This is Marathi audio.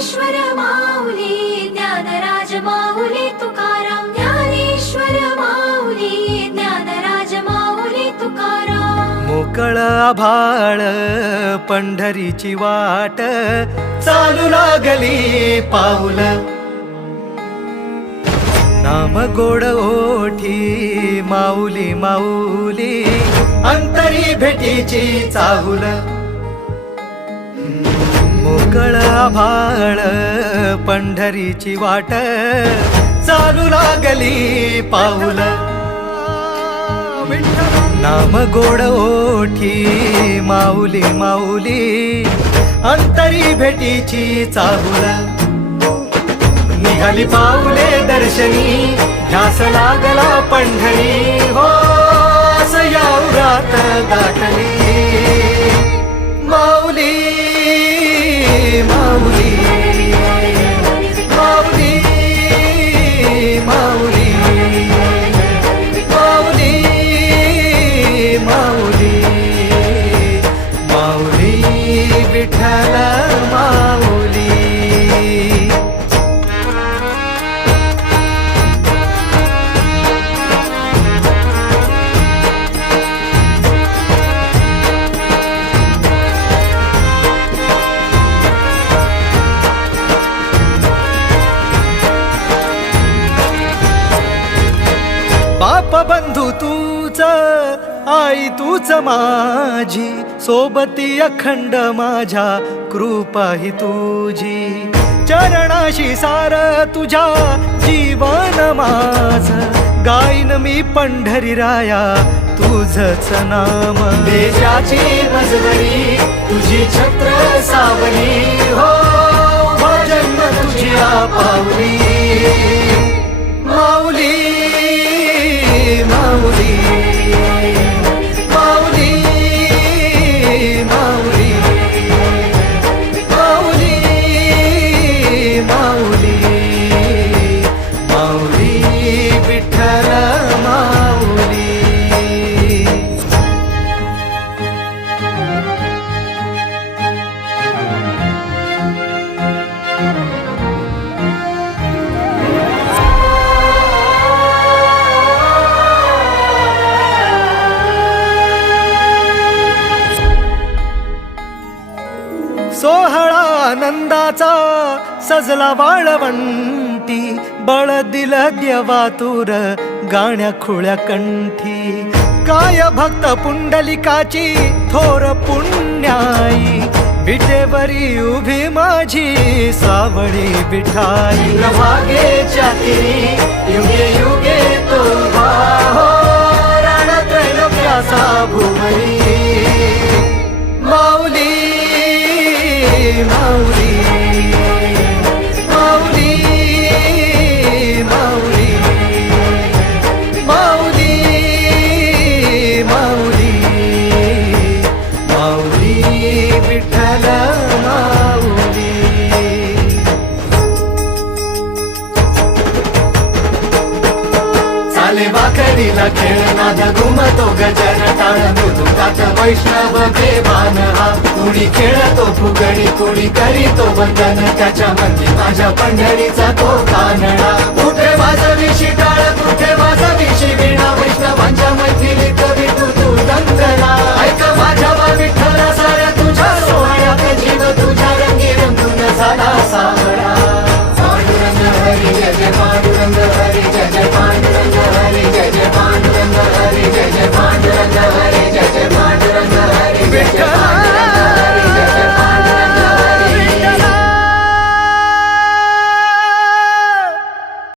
ज्ञानेश्वर माऊली ज्ञानराज माऊली तुकाराम ज्ञानेश्वर माऊली ज्ञानराज माऊली तुकाराम मोकळ आभाळ पंढरीची वाट चालू लागली पाऊल नाम गोड ओठी माऊली माऊली अंतरी भेटीची चाहुल मोकळ आभाळ पंढरीची वाट चालू लागली पाऊल नाम गोड ओठी माऊली माऊली अंतरी भेटीची चाहुल निघाली पाऊले दर्शनी ध्यास लागला पंढरी हो सयावरात गाठली माऊली माऊली माऊली माऊली माऊली माऊली माऊली विठ्ठल माऊली बाप बंधू तूच आई तूच माझी सोबती अखंड माझ्या कृपा ही तुझी चरणाशी सार तुझ्या जीवन माझ गाईन मी पंढरी राया तुझच नाम देशाची मजवरी तुझी छत्र सावली हो जन्म तुझ्या पावली माऊली माऊली माऊली माऊली माऊली माऊली माऊली विठ्ठल माऊली सोहळा आनंदाचा सजला वाळवंटी बळ दिल देवातुर गाण्या खुळ्या कंठी काय भक्त पुंडलिकाची थोर पुण्याई विटेवरी उभी माझी सावळी विठाई भागेच्या तिरी युगे युगे तो उभा हो रणत्रैलोक्याचा भुवरी माऊली माऊली माऊली माऊली माऊली माऊली माऊली विठ्ठल माऊली चाले वाकडीला खेळ नाद घुमतो गजर टाळ मृदुकात वैष्णव देवान हा कुणी खेळतो फुगडी कुणी करीतो वंदन त्याच्या मध्ये माझ्या पंढरीचा तो कानडा कुठे वाजवी शिटाळ कुठे वाजवी शिवीण